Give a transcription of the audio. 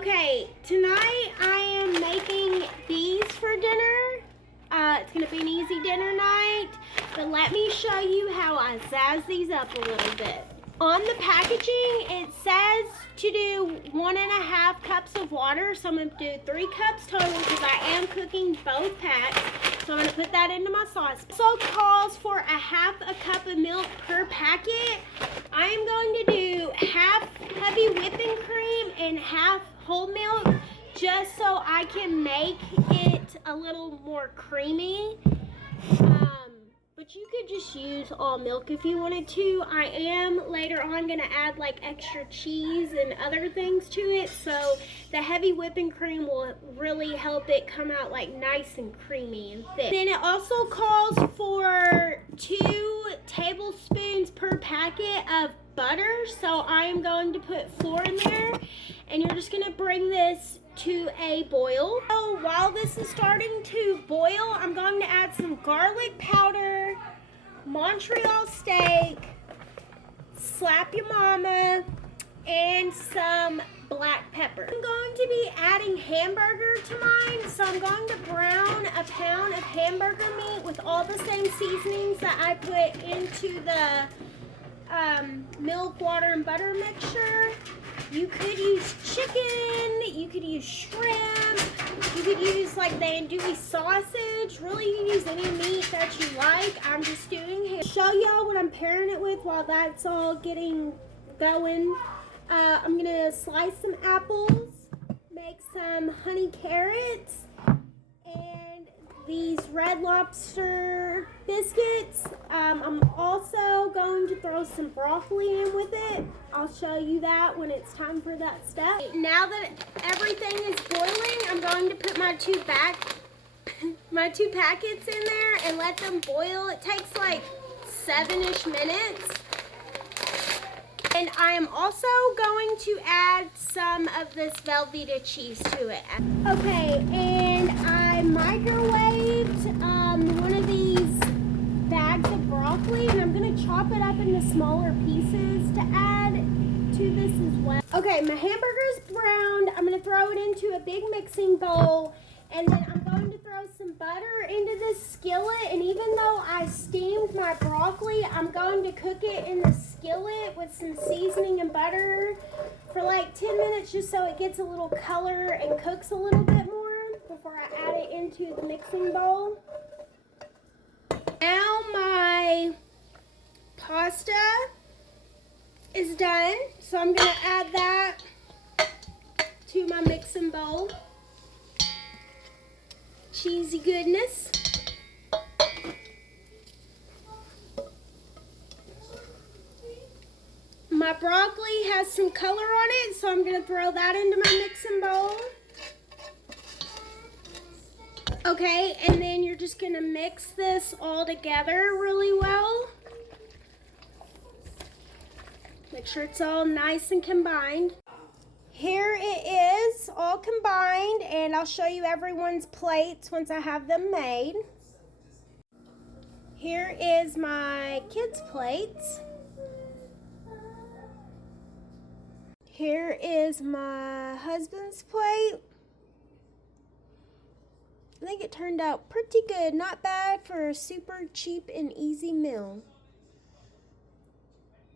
Okay, tonight I am making these for dinner. It's gonna be an easy dinner night, but let me show you how I zazz these up a little bit. On the packaging, it says to do 1.5 cups of water, so I'm gonna do 3 cups total because I am cooking both packs. So I'm gonna put that into my sauce. It also calls for 1/2 cup of milk per packet. I am going to do half heavy whipping cream and half whole milk just so I can make it a little more creamy. But you could just use all milk if you wanted to. I am later on going to add like extra cheese and other things to it, so the heavy whipping cream will really help it come out like nice and creamy and thick. Then it also calls for 2 tablespoons per packet of butter, so I am going to put 4 in there, and you're just going to bring this to a boil. So while this is starting to boil, I'm going to add some garlic powder, Montreal steak, slap your mama, and some black pepper. I'm going to be adding hamburger to mine, so I'm going to brown a pound of hamburger meat with all the same seasonings that I put into the milk, water, and butter mixture. You could use chicken, you could use shrimp, you could use like the andouille sausage. Really, you can use any meat that you like. I'm just doing here. Show y'all what I'm pairing it with while that's all getting going. I'm gonna slice some apples, make some honey carrots, and these Red Lobster biscuits. I'm also going to throw some broccoli in with it. I'll show you that when it's time for that step. Now that everything is boiling, I'm going to put my two packets in there and let them boil. It takes like 7-ish minutes. And I am also going to add some of this Velveeta cheese to it. Okay, and I microwaved one of these bags of broccoli, and I'm going to chop it up into smaller pieces to add to this as well. Okay, my hamburger's browned. I'm going to throw it into a big mixing bowl, and then I'm going to throw some butter into this skillet, and even though I steamed my broccoli, I'm going to cook it in the skillet with some seasoning and butter for like 10 minutes just so it gets a little color and cooks a little bit more before I add it into the mixing bowl. Now my pasta is done, so I'm going to add that to my mixing bowl. Cheesy goodness. My broccoli has some color on it, so I'm going to throw that into my mixing bowl. Okay, and then you're just going to mix this all together really well. Make sure it's all nice and combined. Here it is, all combined, and I'll show you everyone's plates once I have them made. Here is my kids' plates. Here is my husband's plate. I think it turned out pretty good, not bad for a super cheap and easy meal.